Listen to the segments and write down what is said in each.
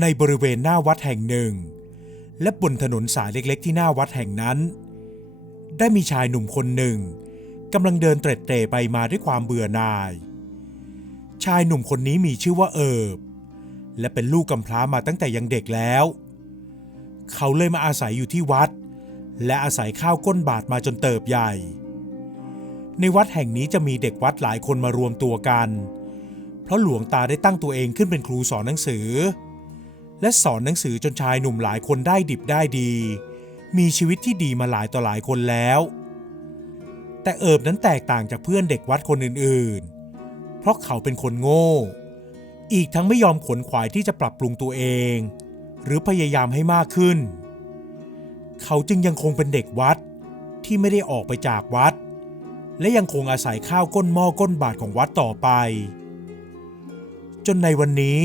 ในบริเวณหน้าวัดแห่งหนึ่ง และบนถนนสายเล็กๆ ที่หน้าวัดแห่งนั้น ได้มีชายหนุ่มคนหนึ่งกำลังเดินเตร็ดเตร่ไปมาด้วยความเบื่อหน่าย ชายหนุ่มคนนี้มีชื่อว่าเอิบ และเป็นลูกกำพร้ามาตั้งแต่ยังเด็กแล้ว เขาเลยมาอาศัยอยู่ที่วัด และอาศัยข้าวก้นบาทมาจนเติบใหญ่ ในวัดแห่งนี้จะมีเด็กวัดหลายคนมารวมตัวกัน เพราะหลวงตาได้ตั้งตัวเองขึ้นเป็นครูสอนหนังสือ และสอนหนังสือจนชายหนุ่มหลายคนได้ดิบได้ดี มีชีวิตที่ดีมาหลายต่อหลายคนแล้ว แต่เอิบนั้นแตกต่างจากเพื่อนเด็กวัดคนอื่นๆ เพราะเขาเป็นคนโง่ อีกทั้งไม่ยอมขวนขวายที่จะปรับปรุงตัวเอง หรือพยายามให้มากขึ้น เขาจึงยังคงเป็นเด็กวัดที่ไม่ได้ออกไปจากวัด และยังคงอาศัยข้าวก้นหม้อก้นบาทของวัดต่อไป จนในวันนี้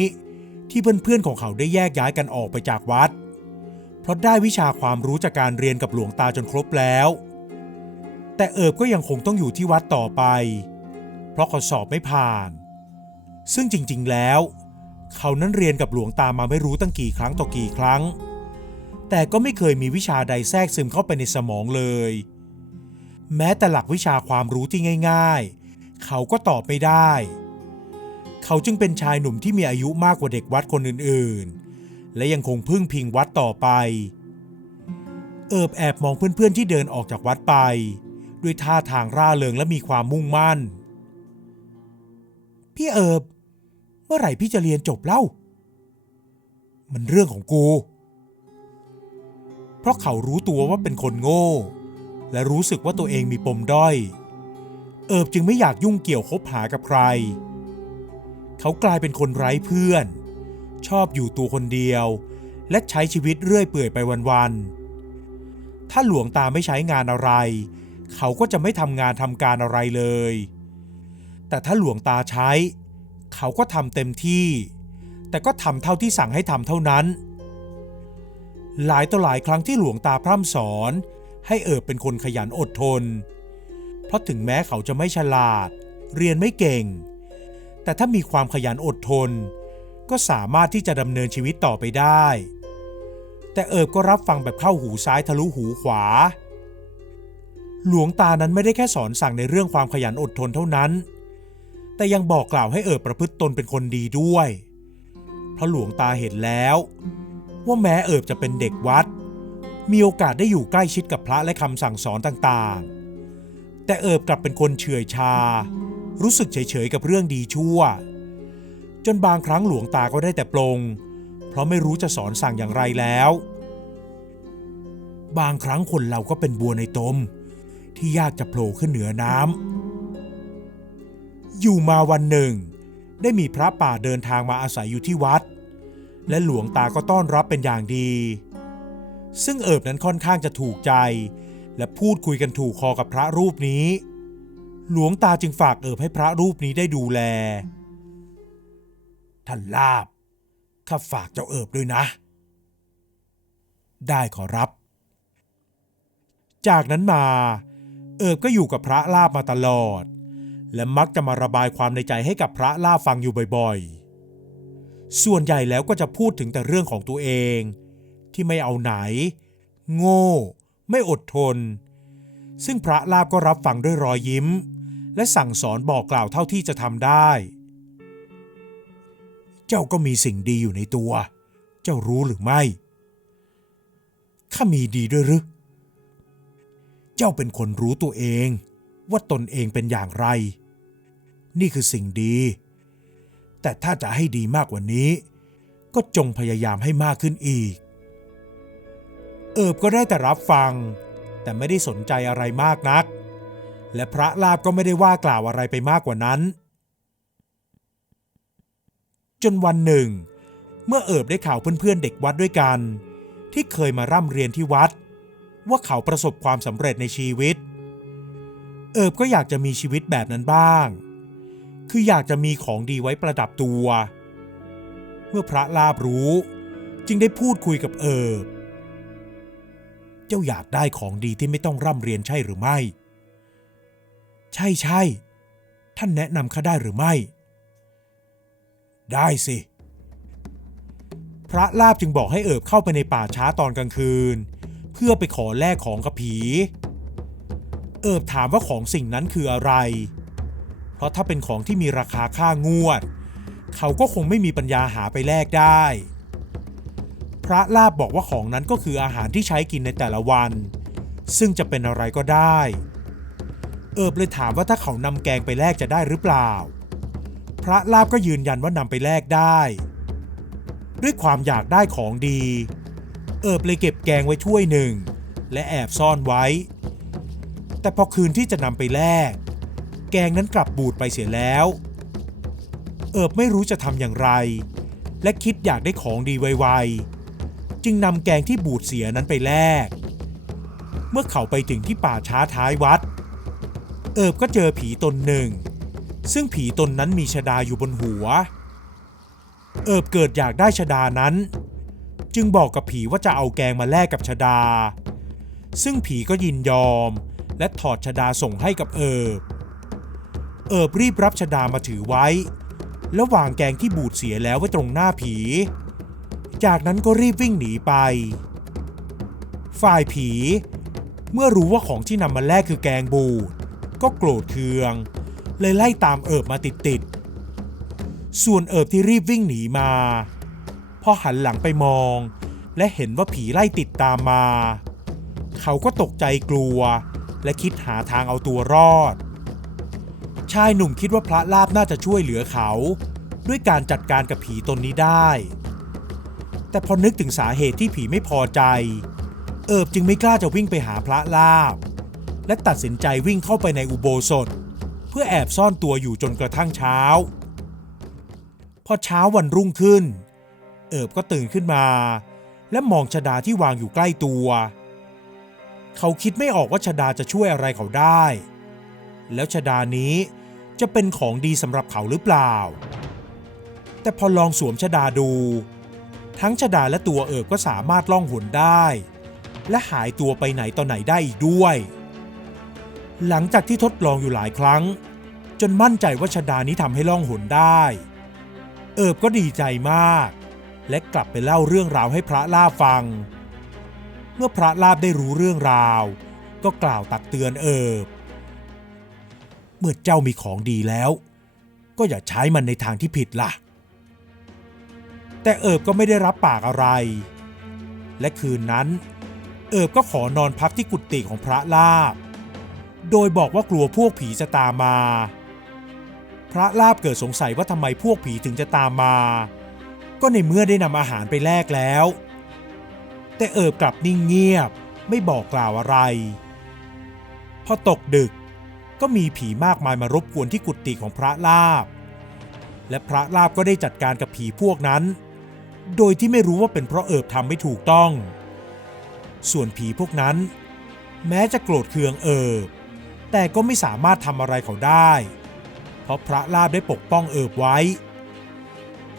ที่เพื่อนๆของเขาได้แยกย้ายกันออกไปจากวัด เพราะได้วิชาความรู้จากการเรียนกับหลวงตาจนครบแล้ว แต่เอิบก็ยังคงต้องอยู่ที่วัดต่อไป เพราะเขาสอบไม่ผ่าน ซึ่งจริงๆแล้ว เขานั้นเรียนกับหลวงตามาไม่รู้ตั้งกี่ครั้งต่อกี่ครั้ง แต่ก็ไม่เคยมีวิชาใดแทรกซึมเข้าไปในสมองเลย แม้แต่หลักวิชาความรู้ที่ง่าย ๆ เขาก็ตอบไม่ได้ เขาจึงเป็นชายหนุ่มที่มีอายุมากกว่าเด็กวัดคนอื่นๆ และยังคงพึ่งพิงวัดต่อไป เอิบแอบมองเพื่อนๆที่เดินออกจากวัดไป ด้วยท่าทางร่าเริงและมีความมุ่งมั่น พี่เอิบ เมื่อไหร่พี่จะเรียนจบเล่า มันเรื่องของกู เพราะเขารู้ตัวว่าเป็นคนโง่ และรู้สึกว่าตัวเองมีปมด้อย เอิบจึงไม่อยากยุ่งเกี่ยวคบหากับใคร เขากลายเป็นคนไร้เพื่อน ชอบอยู่ตัวคนเดียว และใช้ชีวิตเรื่อยเปื่อยไปวันๆ ถ้าหลวงตาไม่ใช้งานอะไร เขาก็จะไม่ทำงานทำการอะไรเลย แต่ถ้าหลวงตาใช้ เขาก็ทำเต็มที่ แต่ก็ทำเท่าที่สั่งให้ทำเท่านั้น หลายต่อหลายครั้งที่หลวงตาพร่ำสอน ให้เอิบเป็นคนขยันอดทน เพราะถึงแม้เขาจะไม่ฉลาด เรียนไม่เก่ง แต่ถ้ามีความขยันอดทน ก็สามารถที่จะดำเนินชีวิตต่อไปได้ แต่เอิบก็รับฟังแบบเข้าหูซ้ายทะลุหูขวา หลวงตานั้นไม่ได้แค่สอนสั่งในเรื่องความขยันอดทนเท่านั้น แต่ยังบอกกล่าวให้เอิบประพฤติตนเป็นคนดีด้วย เพราะหลวงตาเห็นแล้ว ว่าแม้เอิบจะเป็นเด็กวัด มีโอกาสได้อยู่ใกล้ชิดกับพระและคำสั่งสอนต่างๆ แต่เอิบกลับเป็นคนเฉื่อยชา รู้สึกเฉยๆกับเรื่องดีชั่ว จนบางครั้งหลวงตาก็ได้แต่ปลง เพราะไม่รู้จะสอนสั่งอย่างไรแล้ว บางครั้งคนเราก็เป็นบัวในตม ที่ยากจะโผล่ขึ้นเหนือน้ำอยู่มาวันหนึ่ง ได้มีพระป่าเดินทางมาอาศัยอยู่ที่วัด และหลวงตาก็ต้อนรับเป็นอย่างดี ซึ่งเอิบนั้นค่อนข้างจะถูกใจ และพูดคุยกันถูกคอกับพระรูปนี้ หลวงตาจึงฝากเอิบให้พระรูปนี้ได้ดูแล ท่านลาบ ข้าฝากเจ้าเอิบด้วยนะ ได้ขอรับ จากนั้นมา เอิบก็อยู่กับพระลาบมาตลอด และมักจะมาระบายความในใจให้กับพระลาบฟังอยู่บ่อยๆ ส่วนใหญ่แล้วก็จะพูดถึงแต่เรื่องของตัวเอง ที่ไม่เอาไหน โง่ ไม่อดทนซึ่งพระลาบก็รับฟังด้วยรอยยิ้ม และสั่งสอนบอกกล่าวเท่าที่จะทำได้ เจ้าก็มีสิ่งดีอยู่ในตัว เจ้ารู้หรือไม่ ข้ามีดีด้วยหรือ เจ้าเป็นคนรู้ตัวเองว่าตนเองเป็นอย่างไร นี่คือสิ่งดี แต่ถ้าจะให้ดีมากกว่านี้ ก็จงพยายามให้มากขึ้นอีก เอิบก็ได้แต่รับฟัง แต่ไม่ได้สนใจอะไรมากนัก และพระลาบก็ไม่ได้ว่ากล่าวอะไรไปมากกว่านั้น จนวันหนึ่ง เมื่อเอิบได้ข่าวเพื่อนๆเด็กวัดด้วยกัน ที่เคยมาร่ำเรียนที่วัด ว่าเขาประสบความสำเร็จในชีวิต เอิบก็อยากจะมีชีวิตแบบนั้นบ้าง คืออยากจะมีของดีไว้ประดับตัว เมื่อพระลาบรู้ จึงได้พูดคุยกับเอิบ เจ้าอยากได้ของดีที่ไม่ต้องร่ำเรียนใช่หรือไม่ ใช่ใช่ท่านแนะนำข้าได้หรือไม่ ได้สิ พระลาบจึงบอกให้เอิบเข้าไปในป่าช้าตอนกลางคืน เพื่อไปขอแลกของกับผี เอิบถามว่าของสิ่งนั้นคืออะไร เพราะถ้าเป็นของที่มีราคาค่างวด เขาก็คงไม่มีปัญญาหาไปแลกได้ พระลาบบอกว่าของนั้นก็คืออาหารที่ใช้กินในแต่ละวัน ซึ่งจะเป็นอะไรก็ได้ อิบเลยถามว่าถ้าเขานำแกงไปแลกจะได้หรือเปล่า พระลาบก็ยืนยันว่านำไปแลกได้ ด้วยความอยากได้ของดี เอิบเลยเก็บแกงไว้ถ้วยหนึ่ง และแอบซ่อนไว้ แต่พอคืนที่จะนำไปแลก แกงนั้นกลับบูดไปเสียแล้ว เอิบไม่รู้จะทำอย่างไร และคิดอยากได้ของดีไวๆ จึงนำแกงที่บูดเสียนั้นไปแลกเมื่อเขาไปถึงที่ป่าช้าท้ายวัด เอิบก็เจอผีตนหนึ่ง ซึ่งผีตนนั้นมีชดาอยู่บนหัว เอิบเกิดอยากได้ชดานั้น จึงบอกกับผีว่าจะเอาแกงมาแลกกับชดา ซึ่งผีก็ยินยอม และถอดชดาส่งให้กับเอิบ เอิบรีบรับชดามาถือไว้ แล้ววางแกงที่บูดเสียแล้วไว้ตรงหน้าผี จากนั้นก็รีบวิ่งหนีไป ฝ่ายผีเมื่อรู้ว่าของที่นำมาแลกคือแกงบูด ก็โกรธเคือง เลยไล่ตามเอิบมาติดๆ ส่วนเอิบที่รีบวิ่งหนีมา พอหันหลังไปมอง และเห็นว่าผีไล่ติดตามมา เขาก็ตกใจกลัว และคิดหาทางเอาตัวรอด ชายหนุ่มคิดว่าพระลาบน่าจะช่วยเหลือเขา ด้วยการจัดการกับผีตนนี้ได้ แต่พอนึกถึงสาเหตุที่ผีไม่พอใจ เอิบจึงไม่กล้าจะวิ่งไปหาพระลาบ และตัดสินใจวิ่งเข้าไปในอุโบสถ เพื่อแอบซ่อนตัวอยู่จนกระทั่งเช้า พอเช้าวันรุ่งขึ้น เอิบก็ตื่นขึ้นมา และมองชดาที่วางอยู่ใกล้ตัว เขาคิดไม่ออกว่าชดาจะช่วยอะไรเขาได้ แล้วชดานี้จะเป็นของดีสำหรับเขาหรือเปล่า แต่พอลองสวมชดาดู ทั้งชดาและตัวเอิบก็สามารถล่องหนได้ และหายตัวไปไหนต่อไหนได้อีกด้วย หลังจากที่ทดลองอยู่หลายครั้ง จนมั่นใจว่าชดานี้ทำให้ล่องหนได้ เอิบก็ดีใจมาก และกลับไปเล่าเรื่องราวให้พระลาบฟัง เมื่อพระลาบได้รู้เรื่องราว ก็กล่าวตักเตือนเอิบ เมื่อเจ้ามีของดีแล้ว ก็อย่าใช้มันในทางที่ผิดล่ะ แต่เอิบก็ไม่ได้รับปากอะไร และคืนนั้น เอิบก็ขอนอนพักที่กุฏิของพระลาบ โดยบอกว่ากลัวพวกผีจะตามมา พระลาบเกิดสงสัยว่าทำไมพวกผีถึงจะตามมา ก็ในเมื่อได้นำอาหารไปแลกแล้ว แต่เอิบกลับนิ่งเงียบไม่บอกกล่าวอะไร พอตกดึกก็มีผีมากมายมารบกวนที่กุฏิของพระลาบ และพระลาบก็ได้จัดการกับผีพวกนั้น โดยที่ไม่รู้ว่าเป็นเพราะเอิบทำไม่ถูกต้อง ส่วนผีพวกนั้น แม้จะโกรธเคืองเอิบ แต่ก็ไม่สามารถทำอะไรเขาได้ เพราะพระลาบได้ปกป้องเอิบไว้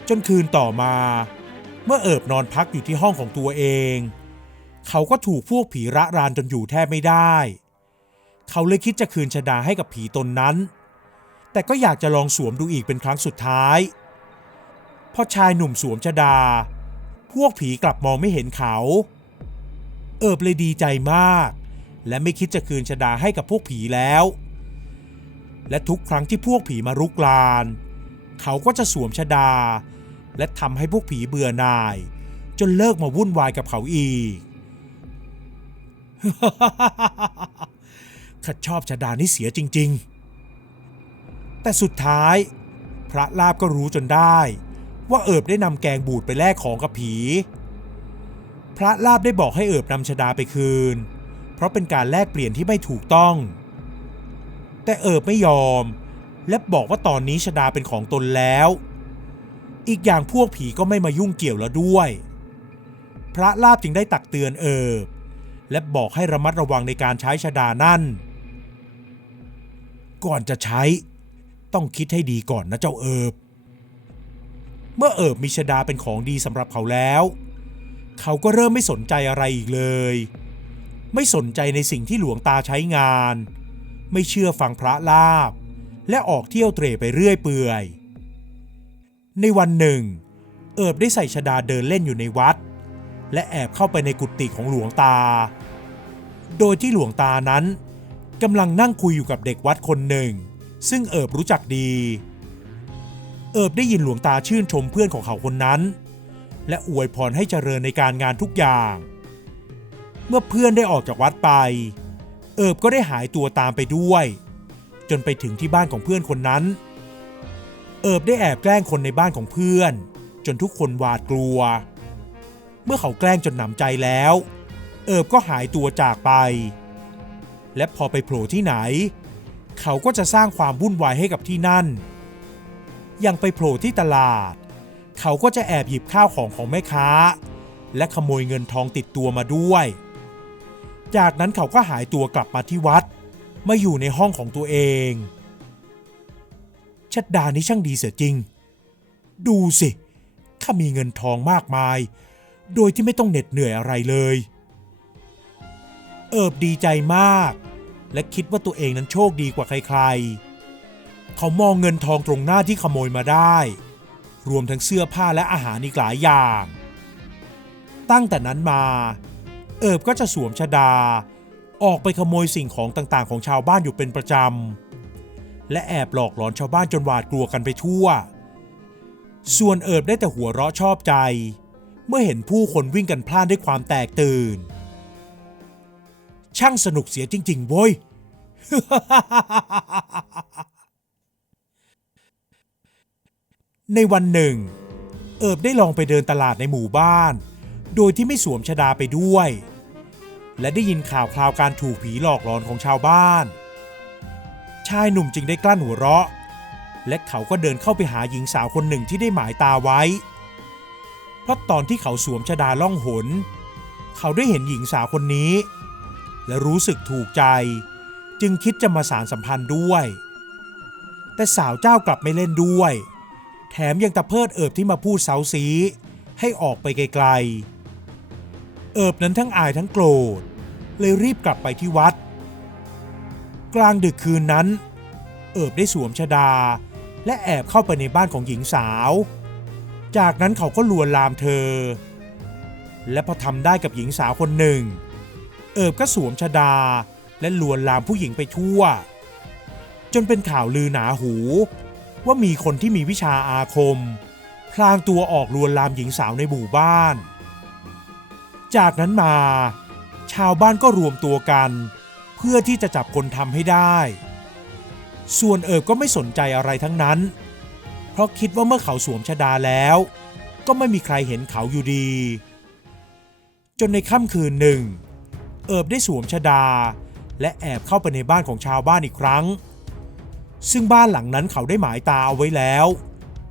จนคืนต่อมา เมื่อเอิบนอนพักอยู่ที่ห้องของตัวเอง เขาก็ถูกพวกผีระรานจนอยู่แทบไม่ได้ เขาเลยคิดจะคืนชดาให้กับผีตนนั้น แต่ก็อยากจะลองสวมดูอีกเป็นครั้งสุดท้ายพอชายหนุ่มสวมชดา พวกผีกลับมองไม่เห็นเขา เอิบเลยดีใจมาก และไม่คิดจะคืนชดาให้กับพวกผีแล้ว และทุกครั้งที่พวกผีมารุกราน เขาก็จะสวมชดา และทำให้พวกผีเบื่อหน่าย จนเลิกมาวุ่นวายกับเขาอีกข้าชอบชดานี่เสียจริง ๆ แต่สุดท้าย พระลาบก็รู้จนได้ ว่าเอิบได้นำแกงบูดไปแลกของกับผี พระลาบได้บอกให้เอิบนำชดาไปคืน ราะเป็นการแลกเปลี่ยนที่ไม่ถูกต้อง แต่เอิบไม่ยอม และบอกว่าตอนนี้ชดาเป็นของตนแล้ว อีกอย่างพวกผีก็ไม่มายุ่งเกี่ยวแล้วด้วย พระลาบจึงได้ตักเตือนเอิบและบอกให้ระมัดระวังในการใช้ชดานั่น ก่อนจะใช้ ต้องคิดให้ดีก่อนนะเจ้าเอิบ เมื่อเอิบมีชดาเป็นของดีสำหรับเขาแล้ว เขาก็เริ่มไม่สนใจอะไรอีกเลย ไม่สนใจในสิ่งที่หลวงตาใช้งาน ไม่เชื่อฟังพระลาบ และออกเที่ยวเตร่ไปเรื่อยเปื่อย ในวันหนึ่ง เอิบได้ใส่ชดาเดินเล่นอยู่ในวัด และแอบเข้าไปในกุฏิของหลวงตา โดยที่หลวงตานั้นกำลังนั่งคุยอยู่กับเด็กวัดคนหนึ่ง ซึ่งเอิบรู้จักดี เอิบได้ยินหลวงตาชื่นชมเพื่อนของเขาคนนั้น และอวยพรให้เจริญในการงานทุกอย่าง เมื่อเพื่อนได้ออกจากวัดไป เอิบก็ได้หายตัวตามไปด้วย จนไปถึงที่บ้านของเพื่อนคนนั้น เอิบได้แอบแกล้งคนในบ้านของเพื่อน จนทุกคนหวาดกลัว เมื่อเขาแกล้งจนหนำใจแล้ว เอิบก็หายตัวจากไป และพอไปโผล่ที่ไหน เขาก็จะสร้างความวุ่นวายให้กับที่นั่นยังไปโผล่ที่ตลาด เขาก็จะแอบหยิบข้าวของของแม่ค้าและขโมยเงินทองติดตัวมาด้วย จากนั้นเขาก็หายตัวกลับมาที่วัด มาอยู่ในห้องของตัวเอง ชัดดานี่ช่างดีเสียจริง ดูสิข้ามีเงินทองมากมาย โดยที่ไม่ต้องเหน็ดเหนื่อยอะไรเลย เอิบดีใจมาก และคิดว่าตัวเองนั้นโชคดีกว่าใครๆ เขามองเงินทองตรงหน้าที่ขโมยมาได้ รวมทั้งเสื้อผ้าและอาหารอีกหลายอย่าง ตั้งแต่นั้นมาเเอิบก็จะสวมชดา ออกไปขโมยสิ่งของต่างๆ ของชาวบ้านอยู่เป็นประจำ และแอบหลอกหลอนชาวบ้านจนหวาดกลัวกันไปทั่ว ส่วนเอิบได้แต่หัวเราะชอบใจ เมื่อเห็นผู้คนวิ่งกันพล่านด้วยความแตกตื่น ช่างสนุกเสียจริงๆโว้ย ในวันหนึ่ง เอิบได้ลองไปเดินตลาดในหมู่บ้านโดยที่ไม่สวมชดาไปด้วย และได้ยินข่าวคราวการถูกผีหลอกหลอนของชาวบ้าน ชายหนุ่มจึงได้กลั้นหัวเราะ และเขาก็เดินเข้าไปหาหญิงสาวคนหนึ่งที่ได้หมายตาไว้ เพราะตอนที่เขาสวมชดาล่องหน เขาได้เห็นหญิงสาวคนนี้ และรู้สึกถูกใจ จึงคิดจะมาสารสัมพันธ์ด้วย แต่สาวเจ้ากลับไม่เล่นด้วย แถมยังตะเพิดเอิบที่มาพูดเซาซีให้ออกไปไกลๆ เอิบนั้นทั้งอายทั้งโกรธ เลยรีบกลับไปที่วัด กลางดึกคืนนั้น เอิบได้สวมชดา และแอบเข้าไปในบ้านของหญิงสาว จากนั้นเขาก็ลวนลามเธอ และพอทำได้กับหญิงสาวคนหนึ่ง เอิบก็สวมชดาและลวนลามผู้หญิงไปทั่ว จนเป็นข่าวลือหนาหู ว่ามีคนที่มีวิชาอาคม พลางตัวออกลวนลามหญิงสาวในหมู่บ้าน จากนั้นมา ชาวบ้านก็รวมตัวกัน เพื่อที่จะจับคนทำให้ได้ ส่วนเอิบก็ไม่สนใจอะไรทั้งนั้น เพราะคิดว่าเมื่อเขาสวมชดาแล้ว ก็ไม่มีใครเห็นเขาอยู่ดี จนในค่ำคืนหนึ่ง เอิบได้สวมชดา และแอบเข้าไปในบ้านของชาวบ้านอีกครั้ง ซึ่งบ้านหลังนั้นเขาได้หมายตาเอาไว้แล้ว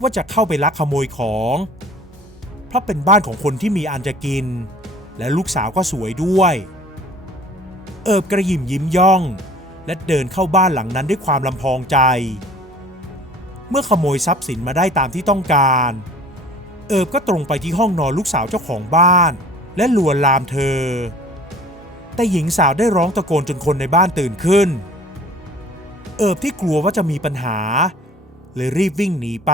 ว่าจะเข้าไปลักขโมยของ เพราะเป็นบ้านของคนที่มีอันจะกิน และลูกสาวก็สวยด้วย เอิบกระยิมยิ้มย่อง และเดินเข้าบ้านหลังนั้นด้วยความลำพองใจ เมื่อขโมยทรัพย์สินมาได้ตามที่ต้องการ เอิบก็ตรงไปที่ห้องนอนลูกสาวเจ้าของบ้าน และลวนลามเธอ แต่หญิงสาวได้ร้องตะโกนจนคนในบ้านตื่นขึ้น เอิบที่กลัวว่าจะมีปัญหาเลยรีบวิ่งหนีไป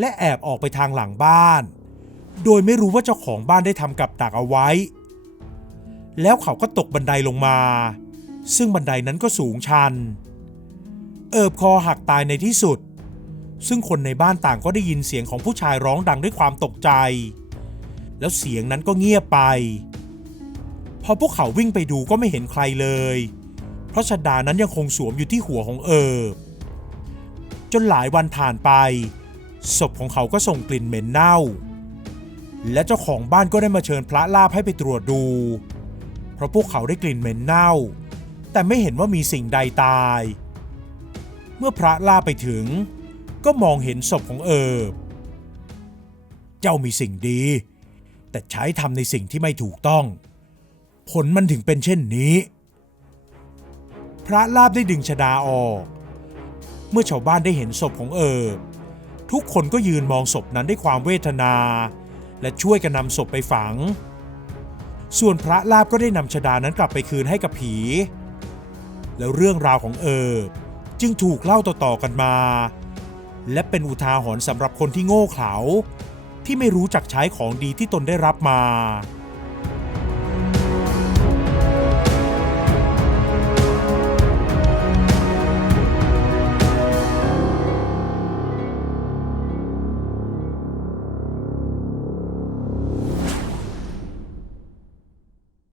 และแอบออกไปทางหลังบ้าน โดยไม่รู้ว่าเจ้าของบ้านได้ทำกับดักเอาไว้ แล้วเขาก็ตกบันไดลงมา ซึ่งบันไดนั้นก็สูงชัน เอิบคอหักตายในที่สุด ซึ่งคนในบ้านต่างก็ได้ยินเสียงของผู้ชายร้องดังด้วยความตกใจ แล้วเสียงนั้นก็เงียบไป พอพวกเขาวิ่งไปดูก็ไม่เห็นใครเลย เพราะชดานั้นยังคงสวมอยู่ที่หัวของเอิบจนหลายวันผ่านไปศพของเขาก็ส่งกลิ่นเหม็นเน่า และเจ้าของบ้านก็ได้มาเชิญพระลาบให้ไปตรวจดู เพราะพวกเขาได้กลิ่นเหม็นเน่า แต่ไม่เห็นว่ามีสิ่งใดตาย เมื่อพระลาบไปถึง ก็มองเห็นศพของเอิบ เจ้ามีสิ่งดี แต่ใช้ทำในสิ่งที่ไม่ถูกต้อง ผลมันถึงเป็นเช่นนี้ พระลาบได้ดึงชดาออก เมื่อชาวบ้านได้เห็นศพของเอิบ ทุกคนก็ยืนมองศพนั้นด้วยความเวทนา และช่วยกันนำศพไปฝัง ส่วนพระลาบก็ได้นำชดานั้นกลับไปคืนให้กับผี แล้วเรื่องราวของเอิบจึงถูกเล่าต่อๆกันมา และเป็นอุทาหรณ์สำหรับคนที่โง่เขลาที่ไม่รู้จักใช้ของดีที่ตนได้รับมา